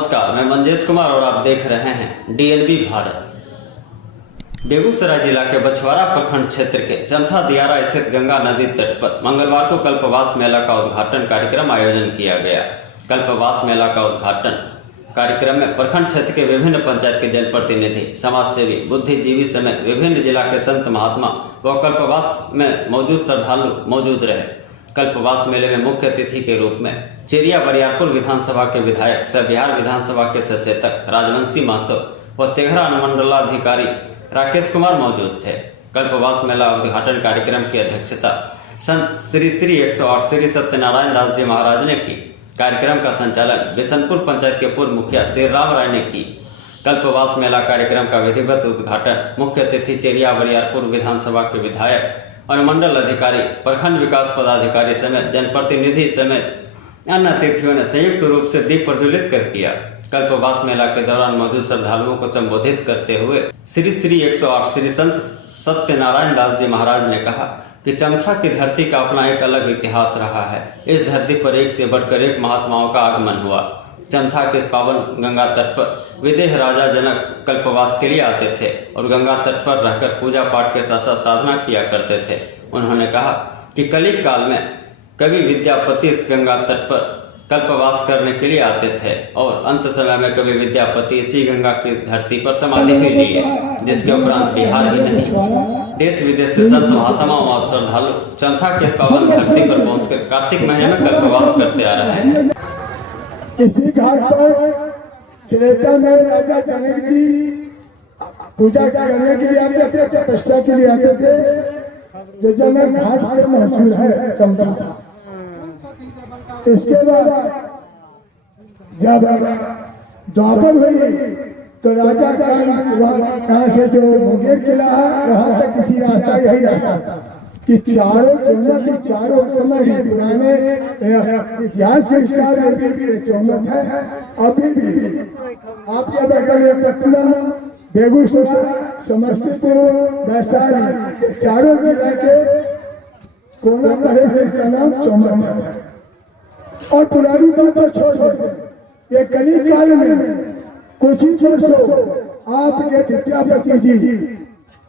नमस्कार, मैं मंजेश कुमार और आप देख रहे हैं डीएलबी भारत। बेगूसराय जिला के बछवाड़ा प्रखंड क्षेत्र के चंथा दियारा स्थित गंगा नदी तट पर मंगलवार को कल्पवास मेला का उद्घाटन कार्यक्रम आयोजन किया गया। कल्पवास मेला का उद्घाटन कार्यक्रम में प्रखंड क्षेत्र के विभिन्न पंचायत के जनप्रतिनिधि, समाजसेवी, बुद्धिजीवी समेत विभिन्न जिला के संत महात्मा व कल्पवास में मौजूद श्रद्धालु मौजूद रहे। कल्पवास मेले में मुख्य अतिथि के रूप में चेरिया बरियारपुर विधानसभा के विधायक सह बिहार विधानसभा के सचेतक राजवंशी महतो व तेघरा अनुमंडलाधिकारी राकेश कुमार मौजूद थे। कल्पवास मेला उद्घाटन कार्यक्रम की अध्यक्षता संत श्री श्री 108 श्री सत्यनारायण दास जी महाराज ने की। कार्यक्रम का संचालन बिशनपुर पंचायत के पूर्व मुखिया श्री राम राय ने की। कल्पवास मेला कार्यक्रम का विधिवत उद्घाटन मुख्य अतिथि चेरिया बरियारपुर विधानसभा के विधायक, अनुमंडल अधिकारी, प्रखंड विकास पदाधिकारी समेत जनप्रतिनिधि समेत अन्य अतिथियों ने संयुक्त रूप से दीप प्रज्वलित कर किया। कल्पवास मेला के दौरान मौजूद श्रद्धालुओं को संबोधित करते हुए श्री श्री 108 श्री संत सत्यनारायण दास जी महाराज ने कहा कि चंथा की धरती का अपना एक अलग इतिहास रहा है। इस धरती पर एक से बढ़कर एक महात्माओं का आगमन हुआ। चंथा के इस पावन गंगा तट पर विदेह राजा जनक कल्पवास के लिए आते थे और गंगा तट पर रहकर पूजा पाठ के साथ साथ साधना किया करते थे। उन्होंने कहा कि कलिग काल में कवि विद्यापति इस गंगा तट पर कल्पवास करने के लिए आते थे और अंत समय में कवि विद्यापति इसी गंगा की धरती पर समाधि भी ली है, जिसके उपरांत बिहार ही नहीं देश विदेश से संत महात्माओं और श्रद्धालु चंथा के इस पावन धरती पर पहुंचकर कार्तिक महीने में कल्पवास करते आ रहे हैं। इसी घाट पर त्रेता में राजा जनक जी पूजा करने के लिए आते थे, तपस्या के लिए आते थे, जो जनक घाट पर मशहूर है चंद्रमा। इसके बाद जब द्वापर हुई तो राजा का कहाँ से जो मुंगेर किला है वहां तक किसी रास्ता यही रास्ता था कि चारों चौमत की चारों समय पुराने इतिहास के हिसाब से भी चौमत है। अभी भी आपके बगल पटना, बेगूसराय, समस्तीपुर, वैशाली चारों जिला के कोना पड़े से इसका नाम चौमत है। और पुरानी बात तो छोड़ दे, ये कलिग काल में कुछ ही वर्षों आपके विद्यापति जी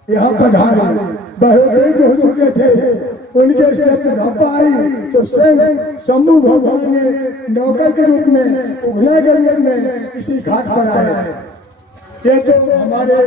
यहाँ पधारे, बहुदेव हो चुके थे। उनके धप्पा आई तो स्वयं शंभु भगवान ने नौकर के रूप में, उघला के रूप में इसी घाट पर आए। ये तो हमारे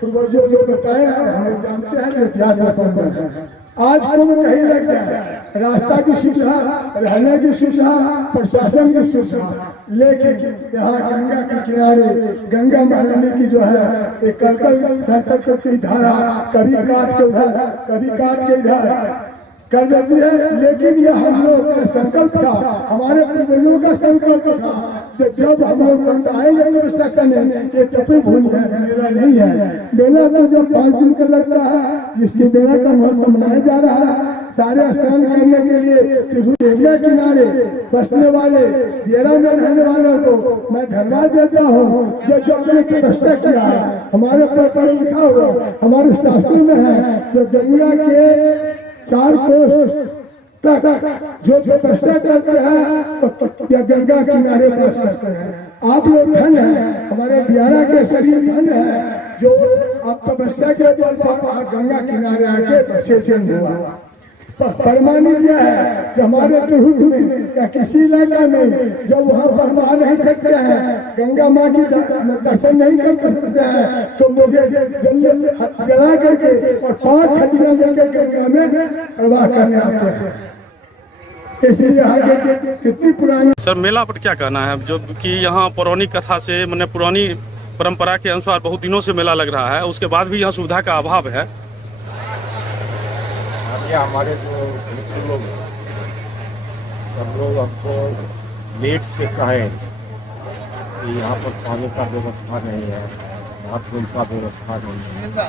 पूर्वजों जो बताया है, हम जानते हैं इतिहास में। आज कुंभ कहीं लग जाए, रास्ता की सुविधा, रहने की सुविधा, प्रशासन की सुविधा, लेकिन यहाँ गंगा के किनारे गंगा महारानी की जो है एक कल की धारा कभी काट के उधर, कभी काट के इधर कर देती है। लेकिन यह हम लोग का संकल्प था, हमारे पूर्वजों का संकल्प था, जब हम लोग आएंगे व्यवस्था करने ये तपी भूमि है, मेला नहीं है। मेला तो जो 5 दिन का लगता है, जिसकी मेला का महोत्सव मनाया जा रहा है, सारे स्नान करने के लिए किनारे बसने वाले, दियरा में रहने वालों को मैं धन्यवाद देता हूँ जो अपने व्यवस्था किया है। हमारे पर लिखा हुआ हमारे शास्त्रों में है, जो गंगा के 4 कोस तक जो तपस्या करते हैं या गंगा किनारे बस करते हैं। आप लोग धन है, हमारे दियारा के शरीर धन है जो आप तपस्या के बल पर गंगा किनारे आके बसे चेंज हुआ। परमानी क्या है कि हमारे दुर्ग में या किसी इलाका में जब वहाँ पर हम आ नहीं सकते हैं, गंगा माँ की दर्शन नहीं कर सकते हैं, तो मुझे जल्दी जला करके और 5 छटियां लेकर गंगा में प्रवाह करने आते हैं। इसलिए यहाँ कितनी पुरानी। सर, मेला पर क्या कहना है? जो कि यहाँ पौराणिक कथा से, मैंने पुरानी परंपरा के अनुसार बहुत दिनों से मेला लग रहा है, उसके बाद भी यहाँ सुविधा का अभाव है। हमारे जो मित्र लोग सब लोग हमको लेट से कहे कि यहाँ पर पानी का व्यवस्था नहीं है, बाथरूम का व्यवस्था नहीं है।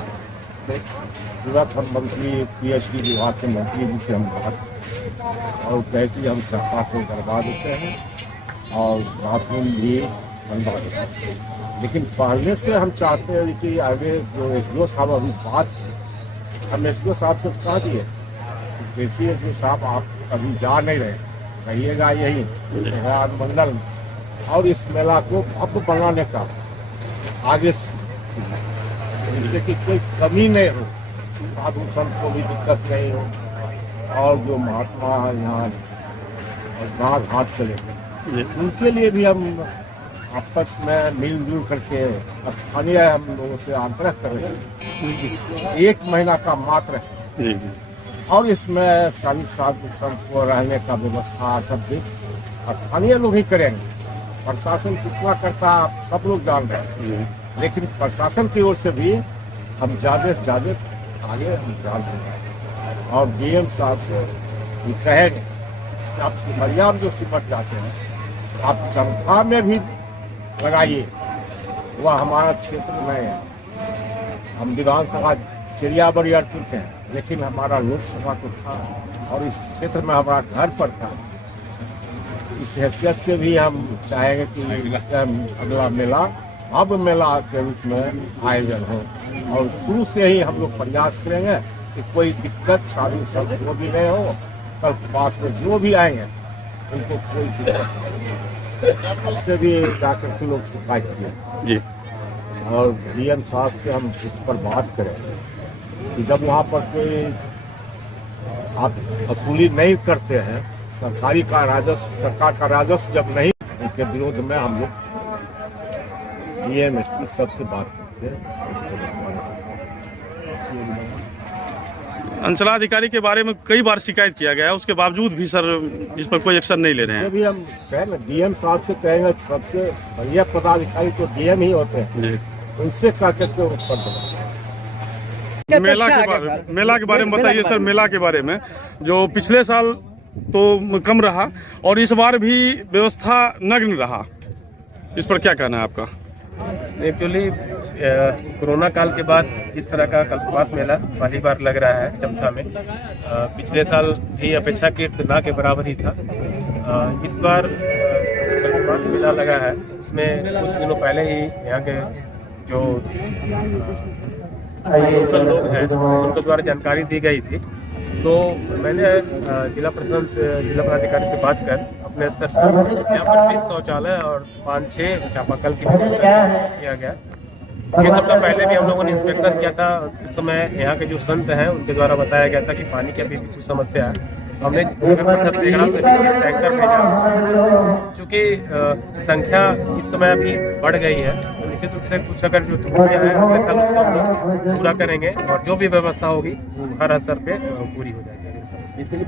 तुरंत हम मंत्री PhD विभाग के मंत्री जी से हम बात और कहे कि हम सरकार को करवा देते हैं और बाथरूम भी बनवा देते हैं। लेकिन पहले से हम चाहते हैं कि आगे जो SDO साहब अभी बात, हम SDO साहब से कह दिए देखिए SDO साहब आप अभी जा नहीं रहे, रहिएगा यही मंडल और इस मेला को भव्य बनाने का आगे जिससे कि कोई कमी नहीं हो, साधु संत को भी दिक्कत नहीं हो, और जो महात्मा यहाँ गाँव घाट चले उनके लिए भी हम आपस में मिलजुल करके स्थानीय हम लोगों से आग्रह कर रहे हैं। 1 महीना का मात्र है और इसमें सभी साधु संत को रहने का व्यवस्था सब भी स्थानीय लोग ही करेंगे। प्रशासन कितना करता है आप सब लोग जान रहे हैं, लेकिन प्रशासन की ओर से भी हम ज़्यादा से ज़्यादा आगे हम ध्यान देंगे और डीएम साहब से भी कहेंगे कि आप सिमरिया में जो सिमट जाते हैं आप चंफा में भी लगाइए, वह हमारा क्षेत्र में है। हम विधानसभा चिड़िया बड़ी अर्पित हैं, लेकिन हमारा लोकसभा तो था और इस क्षेत्र में हमारा घर पर था। इस हैसियत से भी हम चाहेंगे कि अगला मेला अब मेला के रूप में आयोजन हो और शुरू से ही हम लोग प्रयास करेंगे कि कोई दिक्कत साधु संत को भी नहीं हो। कल पास में जो भी आएंगे उनको कोई दिक्कत से भी जाकर के लोग शिकायत किए और डीएम साहब से हम इस पर बात करें कि जब वहाँ पर कोई आप वसूली नहीं करते हैं, सरकार का राजस्व जब नहीं, उनके विरोध में हम लोग डीएम एसपी सबसे बात करते हैं। अंचलाधिकारी के बारे में कई बार शिकायत किया गया है, उसके बावजूद भी सर इस पर कोई एक्शन नहीं ले रहे हैं। भी हम कहेंगे डीएम साहब से कहेंगे, सबसे बढ़िया पदाधिकारी तो डीएम ही होते हैं, उनसे कह करके मेला के बारे में बताइए सर। मेला के बारे में जो पिछले साल तो कम रहा और इस बार भी व्यवस्था नग्न रहा, इस पर क्या कहना है आपका? एक्चुअली कोरोना काल के बाद इस तरह का कल्पवास मेला पहली बार लग रहा है चंफा में। पिछले साल भी अपेक्षाकृत ना के बराबर ही था। इस बार कल्पवास मेला लगा है, उसमें कुछ दिनों पहले ही यहाँ के जो लोकल लोग हैं उनके द्वारा जानकारी दी गई थी। तो मैंने जिला पदाधिकारी से बात कर अपने स्तर से यहाँ पर 20 शौचालय और 5-6 चापाकल की व्यवस्था किया गया। ये सप्ताह पहले भी हम लोगों ने इंस्पेक्शन किया था। उस समय यहाँ के जो संत हैं उनके द्वारा बताया गया था कि पानी की अभी भी कुछ समस्या है। हमने नगर परिषद तेघड़ा से भी टैंकर भेजा। चूँकि संख्या इस समय अभी बढ़ गई है तो निश्चित रूप से कुछ अगर जो त्रुटियाँ हैं अगले साल उसको हम लोग पूरा करेंगे और जो भी व्यवस्था होगी हर स्तर पे पूरी हो जाएगी।